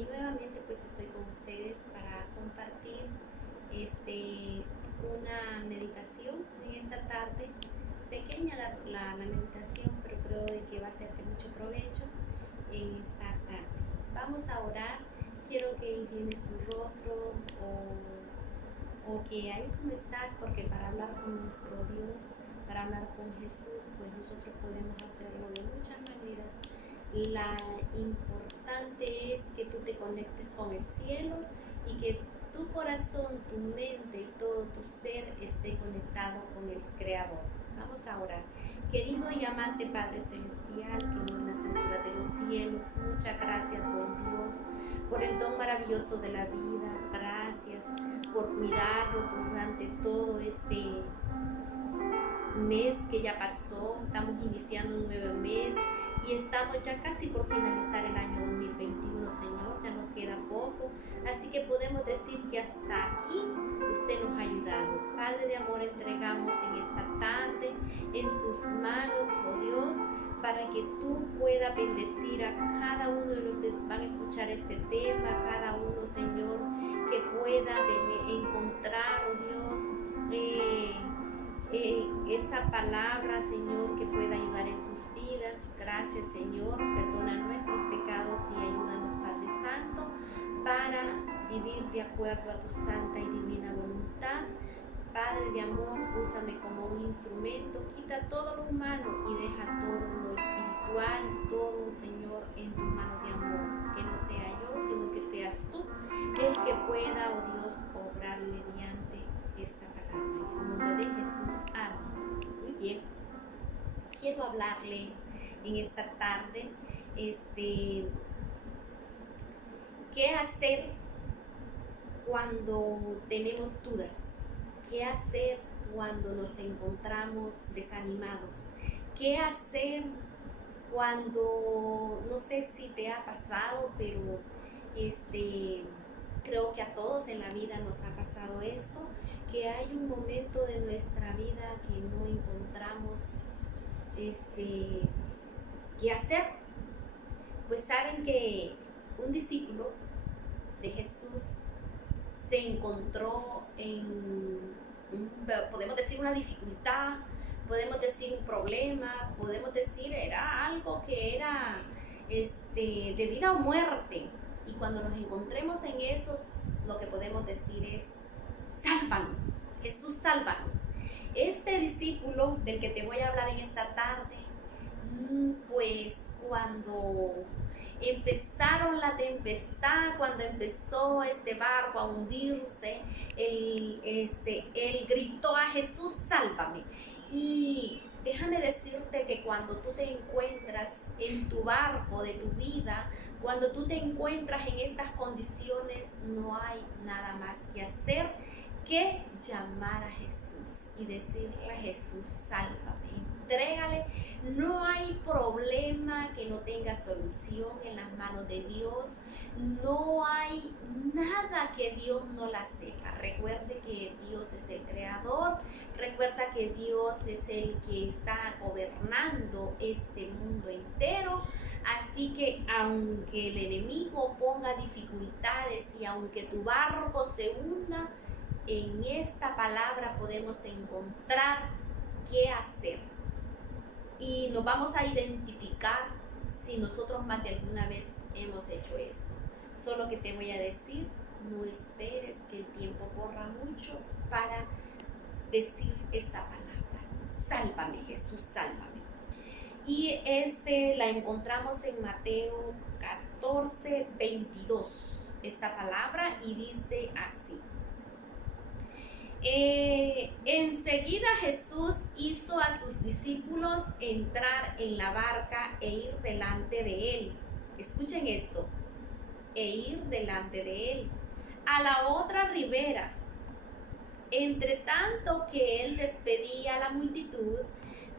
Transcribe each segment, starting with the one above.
Y nuevamente pues estoy con ustedes para compartir una meditación en esta tarde. Pequeña la meditación, pero creo de que va a ser de mucho provecho en esta tarde. Vamos a orar. Quiero que inclines tu rostro o que ahí como estás, porque para hablar con nuestro Dios, para hablar con Jesús, pues nosotros podemos hacerlo de muchas maneras. La importante es que tú te conectes con el cielo y que tu corazón, tu mente y todo tu ser esté conectado con el Creador. Vamos a orar. Querido y amante Padre Celestial, que en las alturas de los cielos, muchas gracias por Dios, por el don maravilloso de la vida. Gracias por cuidarlo durante todo este mes que ya pasó. Estamos iniciando un nuevo mes y estamos ya casi por finalizar el año 2021, Señor, ya nos queda poco, así que podemos decir que hasta aquí usted nos ha ayudado. Padre de amor, entregamos en esta tarde en sus manos, oh Dios, para que tú puedas bendecir a cada uno de los que van a escuchar este tema, cada uno, Señor, que pueda encontrar, oh Dios, esa palabra, Señor, que pueda ayudar en sus vidas. Gracias, Señor, perdona nuestros pecados y ayúdanos, Padre Santo, para vivir de acuerdo a tu santa y divina voluntad. Padre de amor, úsame como un instrumento, quita todo lo humano y deja todo lo espiritual, todo, Señor, en tu mano de amor, que no sea yo, sino que seas tú el que pueda, oh Dios, obrar mediante esta palabra. En el nombre de Jesús, amén. Muy bien, quiero hablarle en esta tarde, ¿qué hacer cuando tenemos dudas? ¿Qué hacer cuando nos encontramos desanimados? ¿Qué hacer cuando, no sé si te ha pasado, pero creo que a todos en la vida nos ha pasado esto, que hay un momento de nuestra vida que no encontramos qué hacer? Pues saben que un discípulo de Jesús se encontró podemos decir una dificultad, podemos decir un problema, podemos decir era algo que era de vida o muerte. Y cuando nos encontremos en eso, lo que podemos decir es: sálvanos, Jesús, sálvanos. Este discípulo del que te voy a hablar en esta tarde, pues cuando empezaron la tempestad, cuando empezó este barco a hundirse, él gritó a Jesús: sálvame. Y déjame decirte que cuando tú te encuentras en tu barco de tu vida, cuando tú te encuentras en estas condiciones, no hay nada más que hacer que llamar a Jesús y decirle a Jesús: sálvame. Entrégale. No hay problema que no tenga solución en las manos de Dios. No hay nada que Dios no la sepa. Recuerde que Dios es el creador. Recuerda que Dios es el que está gobernando este mundo entero. Así que aunque el enemigo ponga dificultades y aunque tu barco se hunda, en esta palabra podemos encontrar qué hacer. Y nos vamos a identificar si nosotros más de alguna vez hemos hecho esto. Solo que te voy a decir, no esperes que el tiempo corra mucho para decir esta palabra: sálvame, Jesús, sálvame. Y la encontramos en Mateo 14, 22, esta palabra, y dice así: enseguida Jesús hizo a sus discípulos entrar en la barca e ir delante de él. Escuchen esto: e ir delante de él a la otra ribera. Entre tanto que él despedía a la multitud,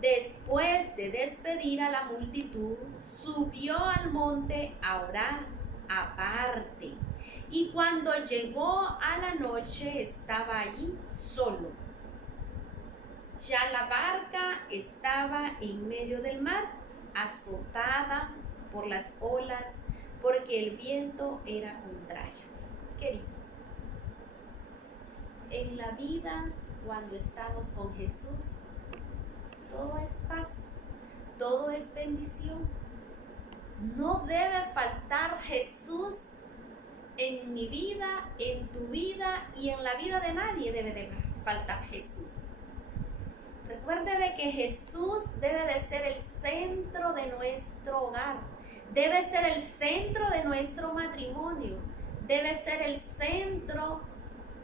después de despedir a la multitud, subió al monte a orar aparte. Y cuando llegó a la noche, estaba allí solo. Ya la barca estaba en medio del mar, azotada por las olas, porque el viento era contrario. Querido, en la vida, cuando estamos con Jesús, todo es paz, todo es bendición. No debe faltar Jesús en mi vida, en tu vida y en la vida de nadie debe de faltar Jesús. Recuerde de que Jesús debe de ser el centro de nuestro hogar, debe ser el centro de nuestro matrimonio, debe ser el centro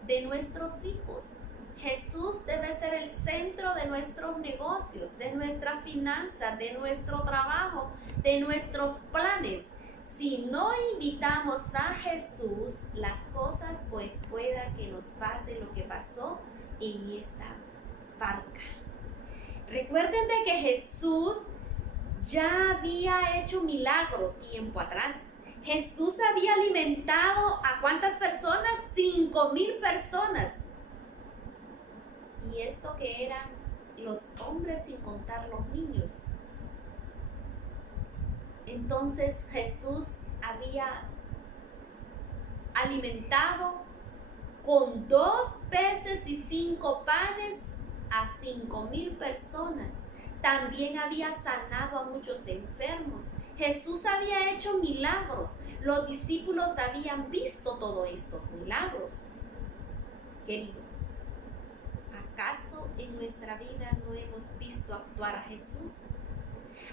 de nuestros hijos. Jesús debe ser el centro de nuestros negocios, de nuestras finanzas, de nuestro trabajo, de nuestros planes. Si no invitamos a Jesús, las cosas pues pueda que nos pase lo que pasó en esta barca. Recuerden de que Jesús ya había hecho un milagro tiempo atrás. Jesús había alimentado ¿a cuántas personas? 5,000 personas. Y esto que eran los hombres sin contar los niños. Entonces Jesús había alimentado con 2 peces y 5 panes a 5,000 personas. También había sanado a muchos enfermos. Jesús había hecho milagros. Los discípulos habían visto todos estos milagros. Querido, ¿acaso en nuestra vida no hemos visto actuar a Jesús?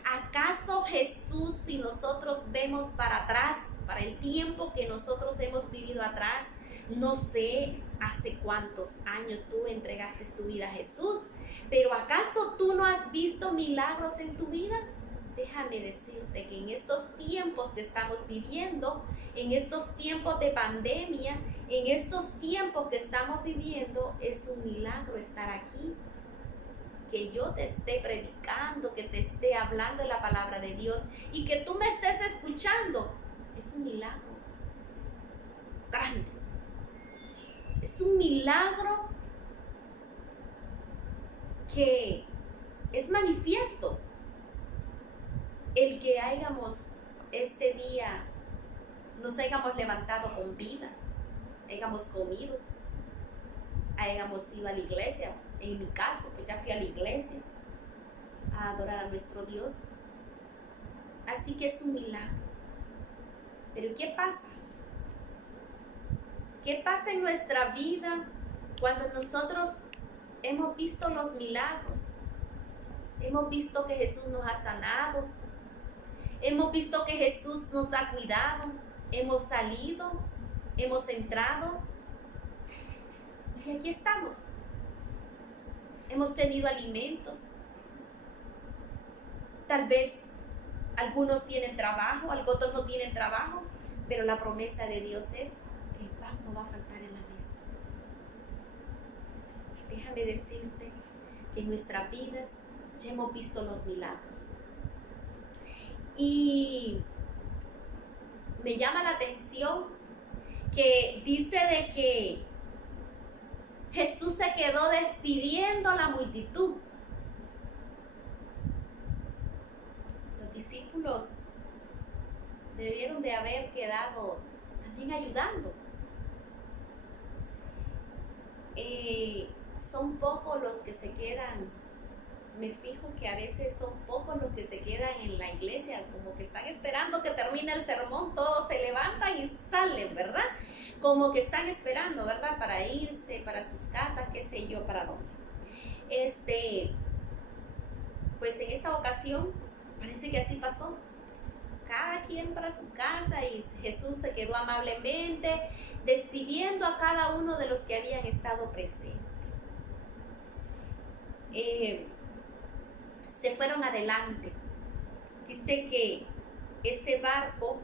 ¿Acaso Jesús, si nosotros vemos para atrás, para el tiempo que nosotros hemos vivido atrás, no sé hace cuántos años tú entregaste tu vida a Jesús, pero ¿acaso tú no has visto milagros en tu vida? Déjame decirte que en estos tiempos que estamos viviendo, en estos tiempos de pandemia, en estos tiempos que estamos viviendo, es un milagro estar aquí. Que yo te esté predicando, que te esté hablando de la palabra de Dios y que tú me estés escuchando, es un milagro grande. Es un milagro que es manifiesto. El que hayamos este día, nos hayamos levantado con vida, hayamos comido, hayamos ido a la iglesia. En mi caso, pues ya fui a la iglesia a adorar a nuestro Dios. Así que es un milagro. Pero ¿qué pasa? ¿Qué pasa en nuestra vida cuando nosotros hemos visto los milagros? Hemos visto que Jesús nos ha sanado. Hemos visto que Jesús nos ha cuidado. Hemos salido. Hemos entrado. Y aquí estamos. Hemos tenido alimentos. Tal vez algunos tienen trabajo, otros no tienen trabajo, pero la promesa de Dios es que el pan no va a faltar en la mesa. Déjame decirte que en nuestras vidas ya hemos visto los milagros. Y me llama la atención que dice de que Jesús se quedó despidiendo a la multitud. Los discípulos debieron de haber quedado también ayudando. Son pocos los que se quedan. Me fijo que a veces son pocos los que se quedan en la iglesia, como que están esperando que termine el sermón, todos se levantan y salen, ¿verdad? Como que están esperando, ¿verdad? Para irse, para sus casas, qué sé yo, para dónde. Pues en esta ocasión parece que así pasó. Cada quien para su casa y Jesús se quedó amablemente despidiendo a cada uno de los que habían estado presentes. Se fueron adelante. Dice que ese barco,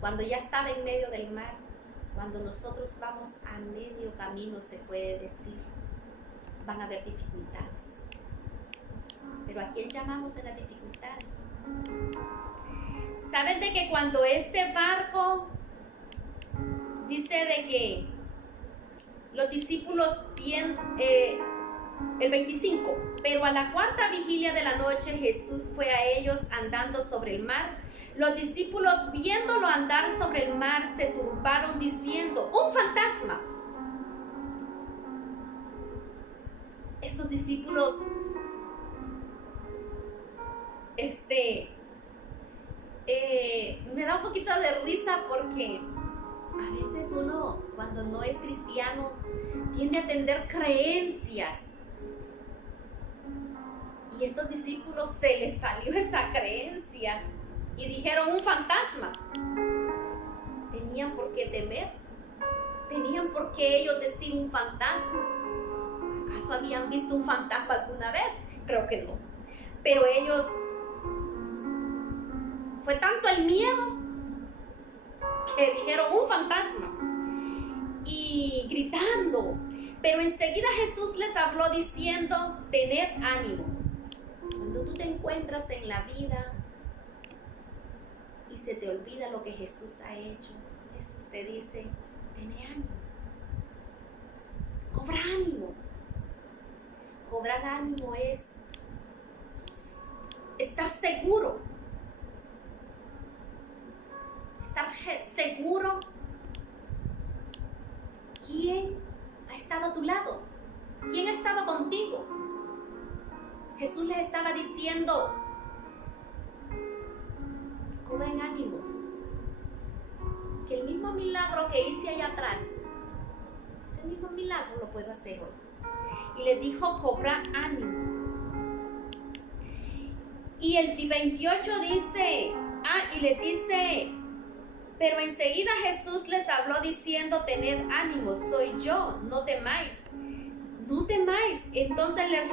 cuando ya estaba en medio del mar, cuando nosotros vamos a medio camino, se puede decir, van a haber dificultades. Pero ¿a quién llamamos en las dificultades? ¿Saben de que cuando este barco dice de que los discípulos el 25, pero a la 4ª vigilia de la noche Jesús fue a ellos andando sobre el mar. Los discípulos, viéndolo andar sobre el mar, se turbaron diciendo: ¡un fantasma! Estos discípulos, me da un poquito de risa porque a veces uno, cuando no es cristiano, tiende a tener creencias. Y a estos discípulos se les salió esa creencia y dijeron: un fantasma. ¿Tenían por qué temer? ¿Tenían por qué ellos decir un fantasma? ¿Acaso habían visto un fantasma alguna vez? Creo que no. Pero ellos, fue tanto el miedo que dijeron: un fantasma. Y gritando. Pero enseguida Jesús les habló diciendo: tened ánimo. Cuando tú te encuentras en la vida y se te olvida lo que Jesús ha hecho, Jesús te dice: ten ánimo. Cobra ánimo. Cobrar ánimo es estar seguro. Estar seguro. ¿Quién ha estado a tu lado? ¿Quién ha estado contigo? Jesús les estaba diciendo: cobren ánimos. Que el mismo milagro que hice allá atrás, ese mismo milagro lo puedo hacer hoy. Y les dijo: cobra ánimo. Y el 28 dice, y les dice: pero enseguida Jesús les habló diciendo: tened ánimo, soy yo, no temáis. No temáis. Entonces les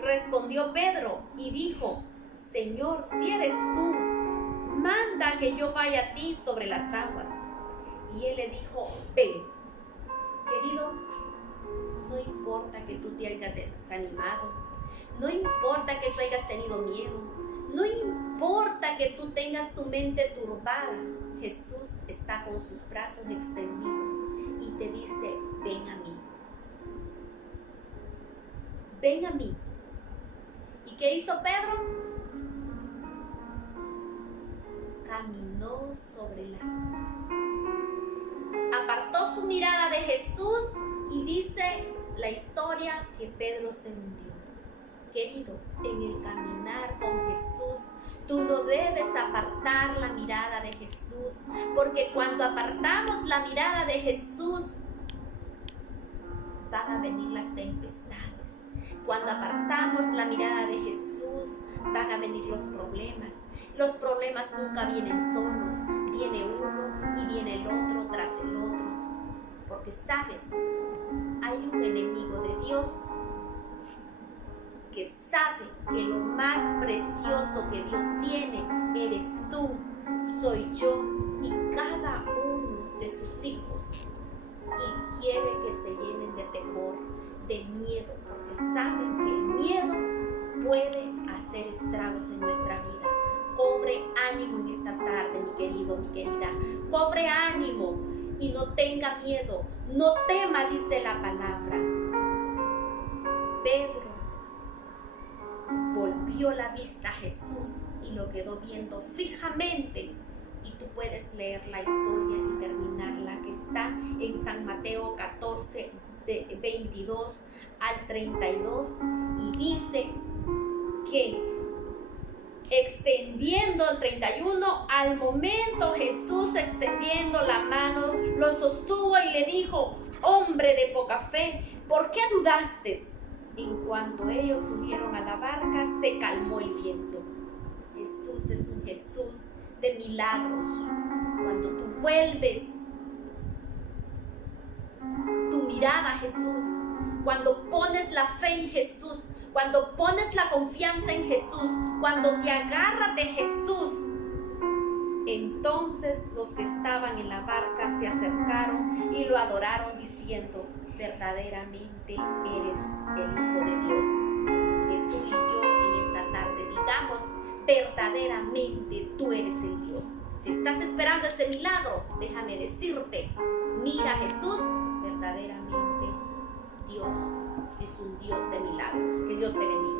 respondió Pedro y dijo: Señor, si eres tú, manda que yo vaya a ti sobre las aguas. Y él le dijo: ven. Querido, no importa que tú te hayas desanimado, no importa que tú hayas tenido miedo, no importa que tú tengas tu mente turbada, Jesús está con sus brazos extendidos y te dice: ven a mí. Ven a mí. ¿Y qué hizo Pedro? Caminó sobre el agua. Apartó su mirada de Jesús y dice la historia que Pedro se hundió. Querido, en el caminar con Jesús, tú no debes apartar la mirada de Jesús, porque cuando apartamos la mirada de Jesús, van a venir las tempestades. Cuando apartamos la mirada de Jesús, van a venir los problemas. Los problemas nunca vienen solos, viene uno y viene el otro tras el otro. Porque sabes, hay un enemigo de Dios que sabe que lo más precioso que Dios tiene eres tú, soy yo y cada uno de sus hijos. Y quiere que se llenen de temor, de miedo, porque saben que el miedo puede hacer estragos en nuestra vida. Cobre ánimo en esta tarde, mi querido, mi querida. Cobre ánimo y no tenga miedo. No tema, dice la palabra. Pedro volvió la vista a Jesús y lo quedó viendo fijamente. Y tú puedes leer la historia y terminarla, que está en San Mateo 14, de 22 al 32. Y dice que extendiendo el 31, al momento Jesús extendiendo la mano, lo sostuvo y le dijo: hombre de poca fe, ¿por qué dudaste? En cuanto ellos subieron a la barca, se calmó el viento. Jesús es un Jesús de milagros. Cuando tú vuelves tu mirada a Jesús, cuando pones la fe en Jesús, cuando pones la confianza en Jesús, cuando te agarras de Jesús, entonces los que estaban en la barca se acercaron y lo adoraron diciendo: verdaderamente eres el Hijo de Dios. Que tú y yo en esta tarde digamos: verdaderamente tú eres el Dios. Si estás esperando este milagro, déjame decirte: mira a Jesús, verdaderamente Dios es un Dios de milagros. Que Dios te bendiga.